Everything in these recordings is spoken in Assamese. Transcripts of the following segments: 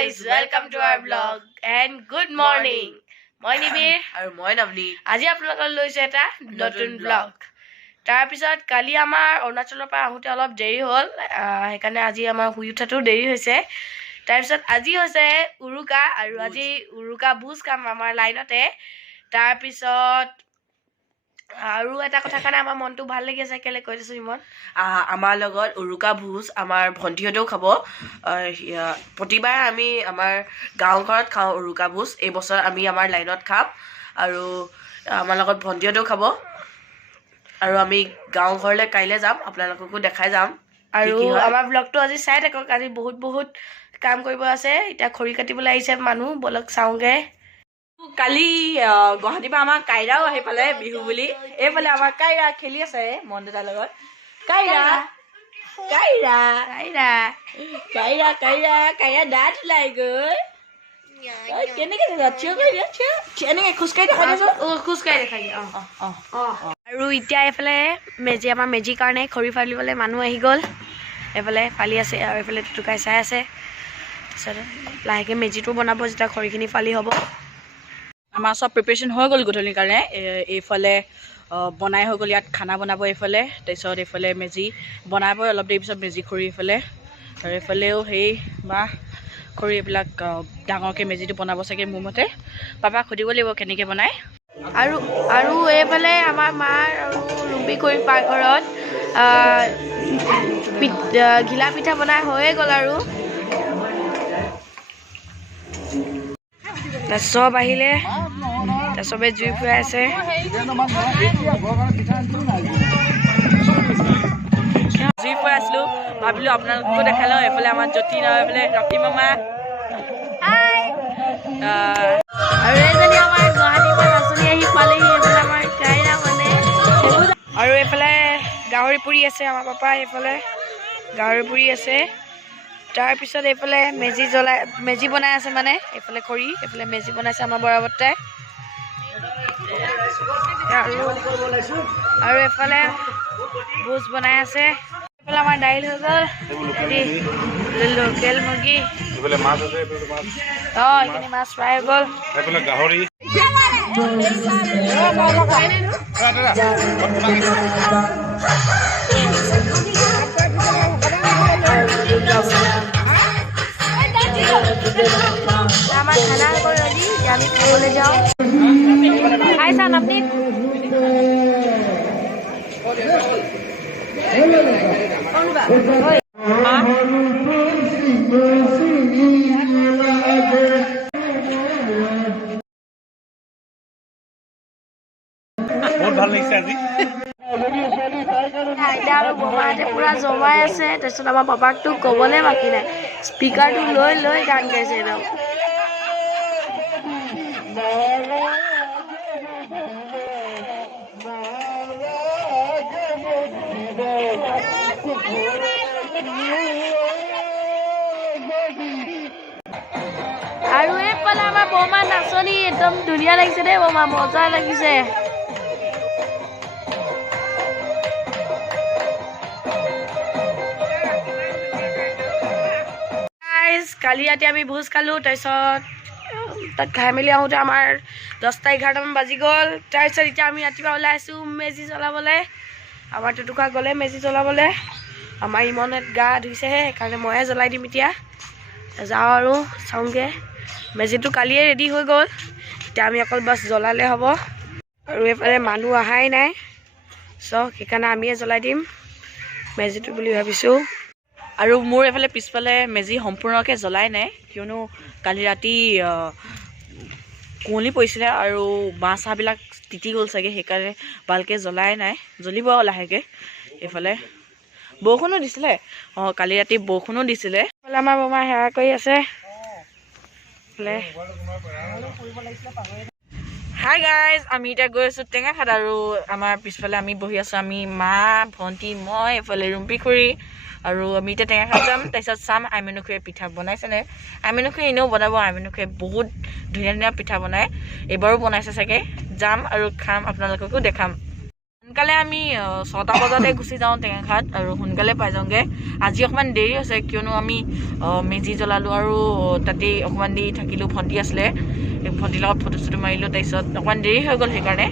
guys, welcome to our vlog and good morning. Moi Nibir আৰু মই নবলি আজি আপোনালোকক লৈছে এটা নতুন vlog. তাৰ পিছত কালি আমাৰ অৰুণাচলৰ পৰা আহোতে অলপ দেৰি হ'ল, সেইকাৰণে আজি আমাৰ শুই উঠাটো দেৰি হৈছে. তাৰ পিছত আজি হৈছে উৰুকা আৰু আজি উৰুকা ভোজ খাম আমাৰ লাইনতে. তাৰ পিছত আৰু এটা কথা কাৰণে আমাৰ মনটো ভাল লাগি আছে, কেলে কৈ দিছো ইমান আমাৰ লগত উৰুকা ভোজ আমাৰ ভণ্টিহঁতেও খাব। প্ৰতিবাৰ আমি আমাৰ গাঁও ঘৰত খাওঁ উৰুকা ভোজ, এই বছৰ আমি আমাৰ লাইনত খাম আৰু আমাৰ লগত ভণ্টিহঁতেও খাব। আৰু আমি গাঁও ঘৰলৈ কাইলৈ যাম, আপোনালোককো দেখাই যাম। আৰু আমাৰ ব্লগটো আজি চাই থাকক, আজি বহুত কাম কৰিব আছে। এতিয়া খৰি কাটিবলৈ আহিছে মানুহ, বলক চাওঁগে। কালি গুৱাহাটীৰ পৰা আমাৰ কাইৰাও আহি পালে বিহু বুলি। এইফালে আমাৰ কাইৰা খেলি আছে মন দেউতাৰ লগত। কাইৰা কাইৰা কাইৰা কাইৰা কাইৰা কাইৰা দাঁত ওলাই গৈ। কেনেকে থিয় কৰি দিয়া, এনেকে খোজকাঢ়ি দেখাই দিছো, খোজকাঢ়ি দেখাই দিয়া। আৰু এতিয়া এইফালে আমাৰ মেজিৰ কাৰণে খৰি ফালিবলৈ মানুহ আহি গ'ল। এইফালে ফালি আছে আৰু এইফালে টুকাই চাই আছে। তাৰপিছত লাহেকৈ মেজিটো বনাব যেতিয়া খৰিখিনি ফালি হ'ব। আমাৰ চব প্ৰিপেৰেশ্যন হৈ গ'ল গধূলিৰ কাৰণে। এইফালে বনাই হৈ গ'ল, ইয়াত খানা বনাব এইফালে। তাৰপিছত এইফালে মেজি বনাব অলপ দেৰি পিছত মেজি খৰি এইফালে। আৰু এইফালেও সেই বাঁহ খৰি এইবিলাক ডাঙৰকৈ মেজিটো বনাব চাগে মোৰ মতে। পাপাক সুধিব লাগিব কেনেকৈ বনায়। আৰু এইফালে আমাৰ মাৰ আৰু ৰুম্পী কৰি পাকঘৰত ঘিলা পিঠা বনাই হৈয়ে গ'ল আৰু চব আহিলে, চবে জুই ফুৰাই আছে। জুই ফুৰাই আছিলোঁ, ভাবিলোঁ আপোনালোককো দেখাই লওঁ। এইফালে আমাৰ যতীন আৰু এইফালে ৰক্তি মামা আৰু এইজনী আমাৰ গুৱাহাটীৰ পৰা নাচনি আহি পালেহি। এইফালে আমাৰ কাইৰা মানে, আৰু এইফালে গাহৰি পুৰি আছে আমাৰ পাপা। এইফালে গাহৰি পুৰি আছে। তাৰপিছত এইফালে মেজি বনাই আছে, মানে এইফালে খৰি, এইফালে মেজি বনাইছে আমাৰ বৰা বৰ্তাই। আৰু এইফালে ভোজ বনাই আছে। এইফালে আমাৰ দাইল হৈ গ'ল, লোকেল মুৰ্গী, এইখিনি মাছ ফ্ৰাই হৈ গ'ল। গাহৰি আমাৰ খানা হৈ গ'ল ৰেডি, এতিয়া আমি খাবলৈ যাওঁ। খাই চাম আপুনি। বহুত ভাল লাগিছে আজি। এতিয়া আমাৰ বমাহঁতে পুৰা জমাই আছে। তাৰপিছত আমাৰ পাপাকতো ক'বলৈ বাকী নাই, স্পীকাৰটো লৈ গান গাইছে একদম। আৰু এইফালে আমাৰ বমা নাচনি একদম ধুনীয়া লাগিছে দেই, বমা মজা লাগিছে। কালি ৰাতি আমি ভোজ খালোঁ, তাৰপিছত তাত খাই মেলি আহোঁতে আমাৰ 10টা 11টামান বাজি গ'ল। তাৰপিছত এতিয়া আমি ৰাতিপুৱা ওলাই আছোঁ মেজি জ্বলাবলৈ। আমাৰ টুটুকা গ'লে মেজি জ্বলাবলৈ, আমাৰ ইমনে গা ধুইছেহে, সেইকাৰণে ময়ে জ্বলাই দিম। এতিয়া যাওঁ আৰু চাওঁগৈ। মেজিটো কালিয়ে ৰেডি হৈ গ'ল, এতিয়া আমি অকল বাছ জ্বলালে হ'ব। আৰু এইফালে মানুহ অহাই নাই, সেইকাৰণে আমিয়ে জ্বলাই দিম মেজিটো বুলি ভাবিছোঁ। আৰু মোৰ এইফালে পিছফালে মেজি সম্পূৰ্ণকৈ জ্বলাই নাই, কিয়নো কালি ৰাতি কুঁৱলী পৰিছিলে আৰু বাঁহ চাহবিলাক তিতি গ'ল চাগে, সেইকাৰণে ভালকৈ জ্বলাই নাই। জ্বলিব লাহেকৈ। এইফালে বৰষুণো দিছিলে, কালি ৰাতি বৰষুণো দিছিলে। এইফালে আমাৰ বমা সেৱা কৰি আছে। হাই গাইজ, আমি এতিয়া গৈ আছোঁ টেঙাখাত। আৰু আমাৰ পিছফালে আমি বহি আছোঁ, আমি মা, ভণ্টি, মই, এইফালে ৰুম্পী খুৰী। আৰু আমি এতিয়া টেঙাখাত যাম। তাৰপিছত চাম আইমেনু খুৰীয়ে পিঠা বনাইছেনে। আইমেনু খুৰী এনেও বনাব, আইমেনু খুৰীয়ে বহুত ধুনীয়া পিঠা বনায়, এইবাৰো বনাইছে চাগে। যাম আৰু খাম, আপোনালোককো দেখাম। সোনকালে আমি 6টা বজাতে গুচি যাওঁ টেঙাখাত আৰু সোনকালে পাই যাওঁগৈ আজি অকণমান দেৰি হৈছে কিয়নো আমি মেজি জ্বলালোঁ আৰু তাতেই অকণমান দেৰি থাকিলোঁ ভণ্টি আছিলে ভণ্টিৰ লগত ফটো চটো মাৰিলোঁ তাৰপিছত অকণমান দেৰি হৈ গ'ল সেইকাৰণে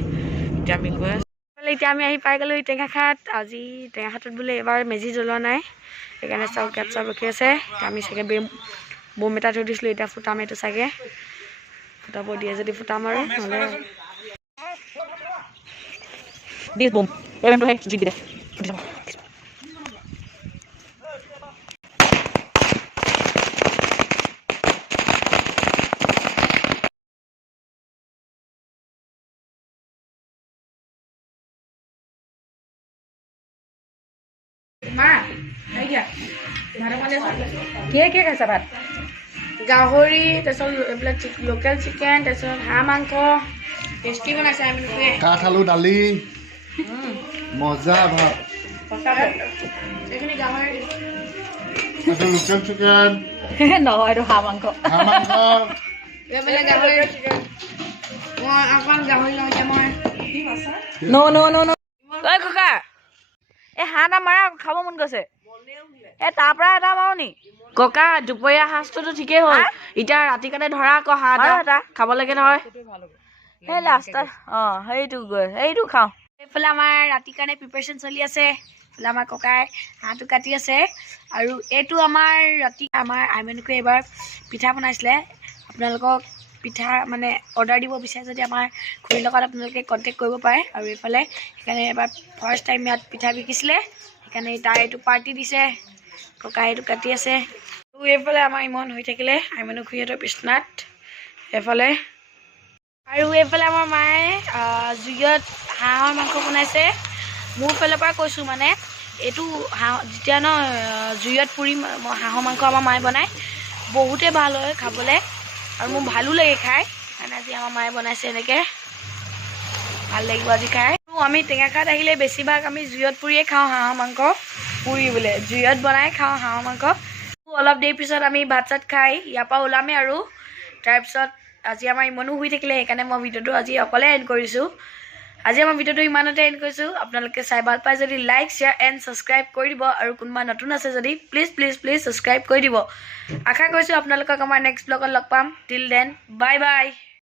এতিয়া আমি গৈ আছোঁ এতিয়া আমি আহি পাই গ'লোঁ টেঙাখাত আজি টেঙাখাতত বোলে এবাৰ মেজি জ্বলোৱা নাই সেইকাৰণে চাউল কেপ চাউল ৰখি আছে এতিয়া আমি চাগে বোম এটা থৈ দিছিলোঁ এতিয়া ফুটাম এইটো চাগে ফুটাব দিয়ে যদি ফুটাম আৰু নহ'লে This boom. Even to hey, jig deh. মা আইডিয়া কি খাইছা ভাত গাহৰি তাৰপিছত এইবিলাক লোকেল চিকেন তাৰপিছত হাঁহ মাংস টেষ্টি বনাইছে আমি কাঠ আলু দালি মজা ভাত এইখিনি গাহৰি লোকেল চিকেন নহয় এইটো হাঁহ মাংস এইফালে গাহৰি চিকেন মই অকণ গাহৰি লওঁ এতিয়া মই ন ঐ খোকা এই হাঁহ এটা মাৰা খাব মন গৈছে এই তাৰ পৰা এটা মাৰো নি ককা দুপৰীয়া সাজটোতো ঠিকেই হ'ল এতিয়া ৰাতি কাৰণে ধৰা আকৌ হাঁহ এটা খাব লাগে নহয় সেই লাষ্টত সেইটো খাওঁ এইফালে আমাৰ ৰাতিৰ কাৰণে প্ৰিপাৰেশ্যন চলি আছে এইফালে আমাৰ ককাই হাঁহটো কাটি আছে আৰু এইটো আমাৰ ৰাতি আমাৰ আইমেনুকে এইবাৰ পিঠা বনাইছিলে আপোনালোকক পিঠা মানে অৰ্ডাৰ দিব বিচাৰে যদি আমাৰ খুৰীৰ লগত আপোনালোকে কণ্টেক্ট কৰিব পাৰে আৰু এইফালে সেইকাৰণে এবাৰ ফাৰ্ষ্ট টাইম ইয়াত পিঠা বিকিছিলে সেইকাৰণে তাই এইটো পাৰ্টি দিছে ককাই এইটো কাটি আছে আৰু এইফালে আমাৰ ইমান হৈ থাকিলে আইমেনু খুৰীহঁতৰ বিচনাত এইফালে আৰু এইফালে আমাৰ মায়ে জুইত হাঁহৰ মাংস বনাইছে মোৰ ফালৰ পৰা কৈছোঁ মানে এইটো হাঁহ যেতিয়া ন জুইত পুৰি হাঁহৰ মাংস আমাৰ মায়ে বনায় বহুতেই ভাল হয় খাবলৈ আৰু মোৰ ভালো লাগে খাই সেইকাৰণে আজি আমাৰ মায়ে বনাইছে এনেকৈ ভাল লাগিব আজি খাই আমি টেঙাখাত আহিলে বেছিভাগ আমি জুইত পুৰিয়ে খাওঁ হাঁহৰ মাংস পুৰি বোলে জুইত বনাই খাওঁ হাঁহৰ মাংস অলপ দেৰি পিছত আমি ভাত চাত খাই ইয়াৰ পৰা ওলামেই আৰু তাৰপিছত আজি আমাৰ ইমানো শুই থাকিলে সেইকাৰণে মই ভিডিঅ'টো আজি অকলে এণ্ড কৰিছোঁ আজি আমাৰ ভিডিঅ'টো ইমানতে এণ্ড কৰিছোঁ আপোনালোকে চাই ভাল পায় যদি লাইক শ্বেয়াৰ এণ্ড ছাবস্ক্ৰাইব কৰি দিব আৰু কোনোবা নতুন আছে যদি প্লিজ ছাবস্ক্ৰাইব কৰি দিব আশা কৰিছোঁ আপোনালোকক আমাৰ নেক্সট ব্লগত লগ পাম টিল দেন বাই বাই